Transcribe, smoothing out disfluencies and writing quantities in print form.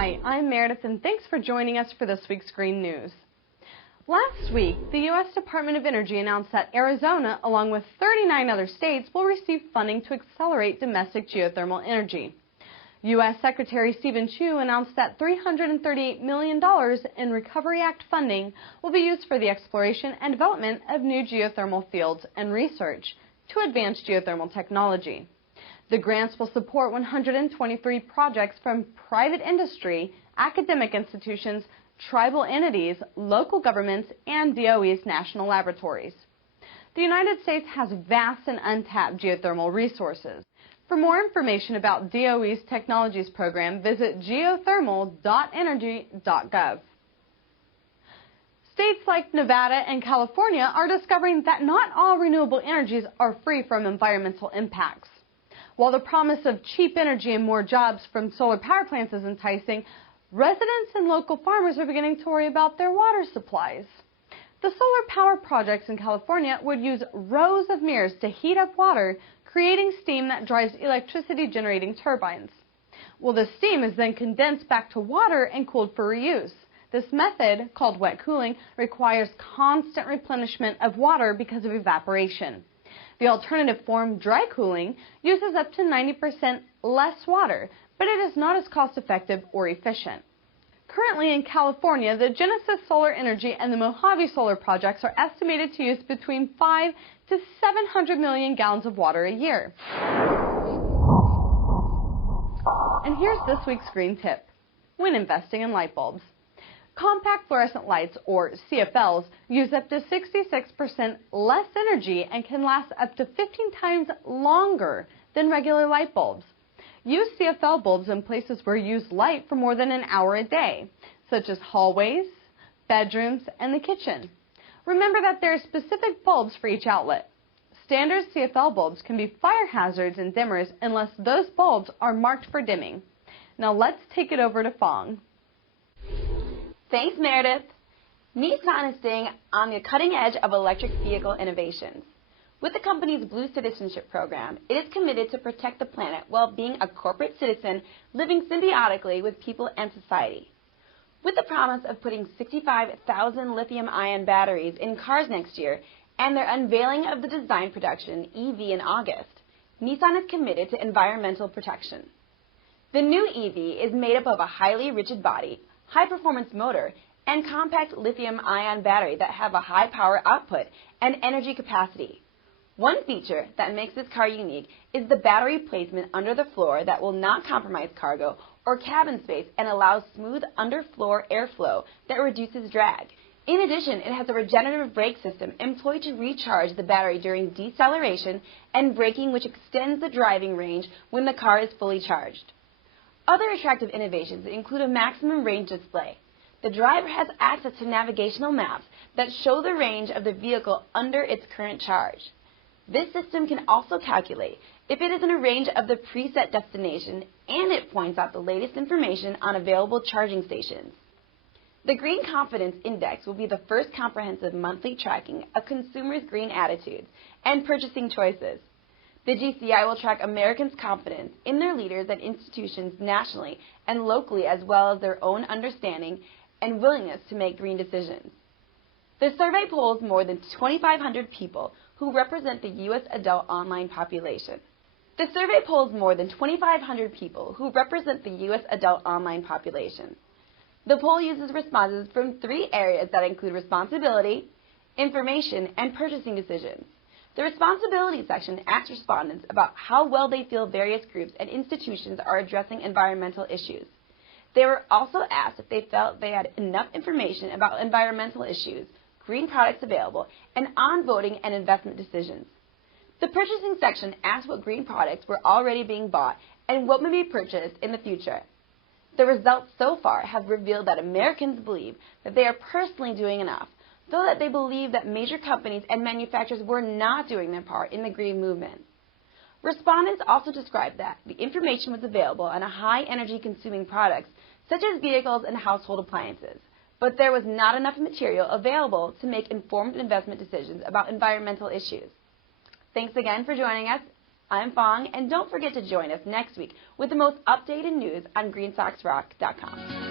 Hi, I'm Meredith, and thanks for joining us for this week's Green News. Last week, the U.S. Department of Energy announced that Arizona, along with 39 other states, will receive funding to accelerate domestic geothermal energy. U.S. Secretary Stephen Chu announced that $338 million in Recovery Act funding will be used for the exploration and development of new geothermal fields and research to advance geothermal technology. The grants will support 123 projects from private industry, academic institutions, tribal entities, local governments, and DOE's national laboratories. The United States has vast and untapped geothermal resources. For more information about DOE's technologies program, visit geothermal.energy.gov. States like Nevada and California are discovering that not all renewable energies are free from environmental impacts. While the promise of cheap energy and more jobs from solar power plants is enticing, residents and local farmers are beginning to worry about their water supplies. The solar power projects in California would use rows of mirrors to heat up water, creating steam that drives electricity-generating turbines. Well, the steam is then condensed back to water and cooled for reuse. This method, called wet cooling, requires constant replenishment of water because of evaporation. The alternative form, dry cooling, uses up to 90% less water, but it is not as cost-effective or efficient. Currently in California, the Genesis Solar Energy and the Mojave Solar projects are estimated to use between 5 to 700 million gallons of water a year. And here's this week's green tip when investing in light bulbs. Compact fluorescent lights, or CFLs, use up to 66% less energy and can last up to 15 times longer than regular light bulbs. Use CFL bulbs in places where you use light for more than an hour a day, such as hallways, bedrooms, and the kitchen. Remember that there are specific bulbs for each outlet. Standard CFL bulbs can be fire hazards in dimmers unless those bulbs are marked for dimming. Now let's take it over to Fong. Thanks, Meredith. Nissan is staying on the cutting edge of electric vehicle innovations. With the company's Blue Citizenship program, it is committed to protect the planet while being a corporate citizen living symbiotically with people and society. With the promise of putting 65,000 lithium-ion batteries in cars next year and their unveiling of the design production EV in August, Nissan is committed to environmental protection. The new EV is made up of a highly rigid body, high-performance motor, and compact lithium-ion battery that have a high power output and energy capacity. One feature that makes this car unique is the battery placement under the floor that will not compromise cargo or cabin space and allows smooth underfloor airflow that reduces drag. In addition, it has a regenerative brake system employed to recharge the battery during deceleration and braking, which extends the driving range when the car is fully charged. Other attractive innovations include a maximum range display. The driver has access to navigational maps that show the range of the vehicle under its current charge. This system can also calculate if it is in a range of the preset destination, and it points out the latest information on available charging stations. The Green Confidence Index will be the first comprehensive monthly tracking of consumers' green attitudes and purchasing choices. The GCI will track Americans' confidence in their leaders and institutions nationally and locally, as well as their own understanding and willingness to make green decisions. The survey polls more than 2,500 people who represent the U.S. adult online population. The survey polls more than 2,500 people who represent the U.S. adult online population. The poll uses responses from 3 areas that include responsibility, information, and purchasing decisions. The responsibility section asks respondents about how well they feel various groups and institutions are addressing environmental issues. They were also asked if they felt they had enough information about environmental issues, green products available, and on voting and investment decisions. The purchasing section asked what green products were already being bought and what may be purchased in the future. The results so far have revealed that Americans believe that they are personally doing enough, though that they believe that major companies and manufacturers were not doing their part in the green movement. Respondents also described that the information was available on high energy consuming products such as vehicles and household appliances, but there was not enough material available to make informed investment decisions about environmental issues. Thanks again for joining us, I'm Fong, and don't forget to join us next week with the most updated news on GreenSoxRock.com.